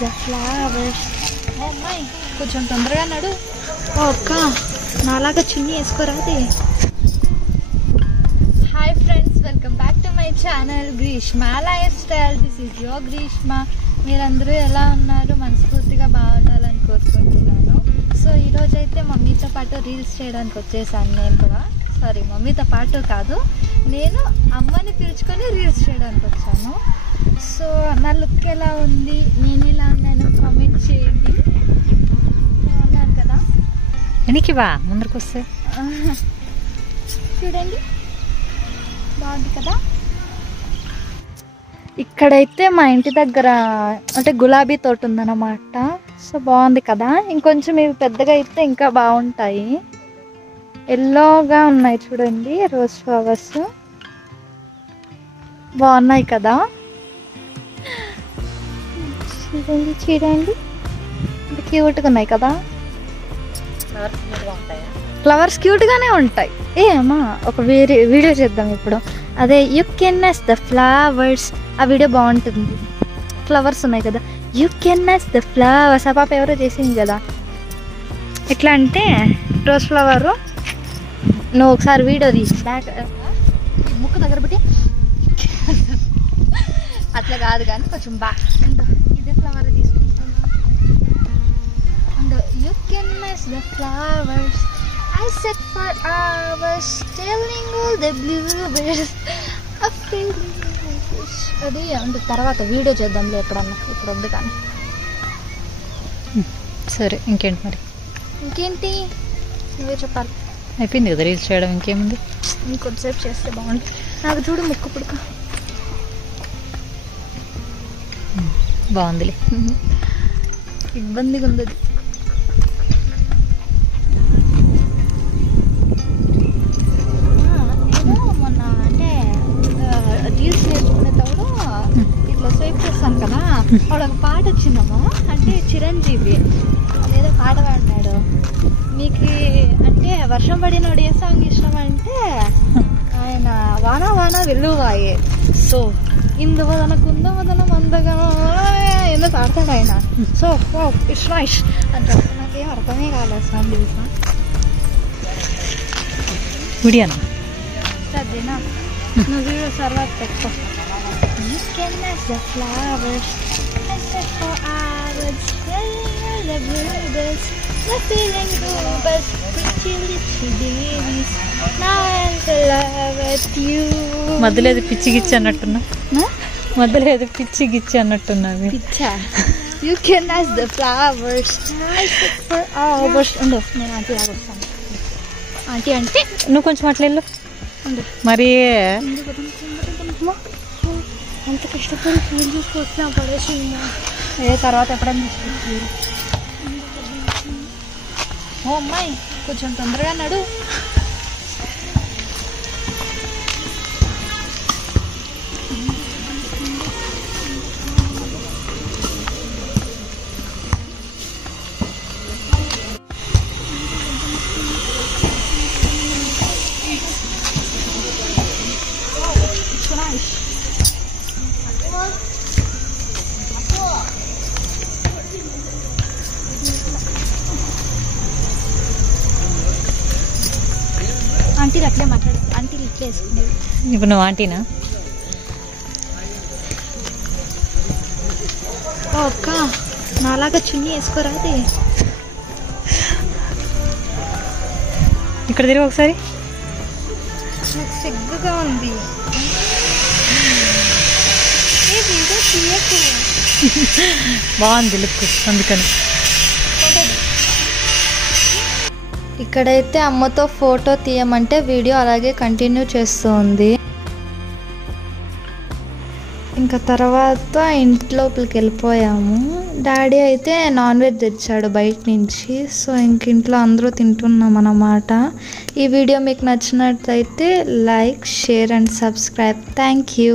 the flowers. Oh my, కొంచెం తొందరగా నడు. అక్క నాలాగా చున్నీ వేసుకోరాది. Hi friends, welcome back to my channel Greeshma lifestyle. This is your Greeshma. మీరందరూ ఎలా ఉన్నారు? మనస్ఫూర్తిగా బాగుండాలని కోరుకుంటున్నాను. సో ఈరోజైతే మమ్మీతో పాటు రీల్స్ చేయడానికి వచ్చేసాను. నేను కూడా మమ్మీతో పాటు కాదు, నేను అమ్మని పిలుచుకొని రీల్స్ చేయడానికి వచ్చాను. సో నా లుక్ ఎలా ఉంది, నేను ఎలా ఉన్నాను కామెంట్ చేయండి. బాగున్నాను కదా? వెనక్కి బా, ముందరికి వస్తే చూడండి, బాగుంది కదా? ఇక్కడైతే మా ఇంటి దగ్గర అంటే గులాబీ తోట ఉందన్నమాట. సో బాగుంది కదా? ఇంకొంచెం ఇవి పెద్దగా అయితే ఇంకా బాగుంటాయి. ఎల్లోగా ఉన్నాయి చూడండి, రోజ్ ఫ్లవర్స్ బాగున్నాయి కదా? చూడండి చూడండి, క్యూట్గా ఉన్నాయి కదా? ఫ్లవర్స్ క్యూట్గానే ఉంటాయి. అమ్మా ఒక వీడియో చేద్దాం ఇప్పుడు. అదే you can nurse the flowers, ఆ వీడియో బాగుంటుంది. ఫ్లవర్స్ ఉన్నాయి కదా, you can nurse the flowers. ఆ పాప ఎవరో చేసింది కదా. ఎట్లా అంటే రోజ్ ఫ్లవరు నువ్వు ఒకసారి వీడియో తీసి బ్యాక్ ముక్కు దగ్గర పెట్టి అట్లా కాదు కానీ కొంచెం బాగా ఇదే ఫ్లవర్ తీసుకుంటాను. You can nurse the flowers I sat for hours telling all the bluebirds a feeling అది అంటే తర్వాత వీడియో చేద్దాంలే ఎప్పుడన్నా, ఇప్పుడు వద్దు కానీ. సరే, ఇంకేంటి మరి? ఇంకేంటి నువ్వే చెప్పాలి. అయిపోయింది కదా రీల్స్ చేయడం, ఇంకేముంది? ఇంకొద్దిసేపు చేస్తే బాగుంటుంది. నాకు చూడు ముక్కు పుడక బాగుందిలే, ఇబ్బందిగా ఉంది. మొన్న అంటే రీల్స్ నేర్చుకునేటప్పుడు ఇట్లా స్వైప్ చేస్తాను కదా, వాడు ఒక పాట వచ్చిందమ్మా. అంటే చిరంజీవి ఏదో పాట పాడినాడు. మీకు అంటే వర్షం పడినోడు ఏ సాంగ్ ఇష్టం అంటే ఆయన వాన వాన వెల్లువాయే. సో ఇందువదన కుందవదన మందగా ఏదో పాడతాడు ఆయన. సో ఇట్స్ నైస్ అంటాడు. నాకేం అర్థమే కాలేదు సాంగ్ తెలుసా. వీడియోనా? అదేనా, నువ్వు వీడియో తర్వాత పెట్టుకో. You can nest the flowers and sit for hours telling all the bluebirds the feeling bluebirds pretty little babies now I'm in love with you. మధ్యలో ఏదో పిచ్చి గిచ్చి అన్నట్టున్నా, మధ్యలో ఏదో పిచ్చి గిచ్చి అన్నట్టున్నది. పిచ్చా? You can nest the flowers I sit for hours. ఉండు, నేను aunty ఆగొస్తాను. Aunty అంటే నువ్వు కొంచెం అట్లా వెళ్ళు మరి. అంత కష్టపడి ఫోన్ చూసుకొచ్చినా పడేసిందా? తర్వాత ఎప్పుడైనా తీసుకొచ్చి. ఓ అమ్మాయి, కొంచెం తొందరగా నడు. ఆంటీ అట్లే మాట్లాడు, ఆంటీ ఇట్లా వేసుకునేది. ఇప్పుడు నువ్వు ఆంటీనా? అక్క నాలాగా చున్నీ వేసుకోరాది. ఇక్కడ తిరిగి ఒకసారి. నాకు సిగ్గుగా ఉంది. బాగుంది లుక్, అందుకని. ఇక్కడైతే అమ్మతో ఫోటో తీయమంటే వీడియో అలాగే కంటిన్యూ చేస్తుంది. ఇంకా తర్వాత ఇంట్లోపలికి వెళ్ళిపోయాము. డాడీ అయితే నాన్ వెజ్ తెచ్చాడు బయట నుంచి. సో ఇంక ఇంట్లో అందరూ తింటున్నాం అన్నమాట. ఈ వీడియో మీకు నచ్చినట్లయితే like, share and subscribe. Thank you.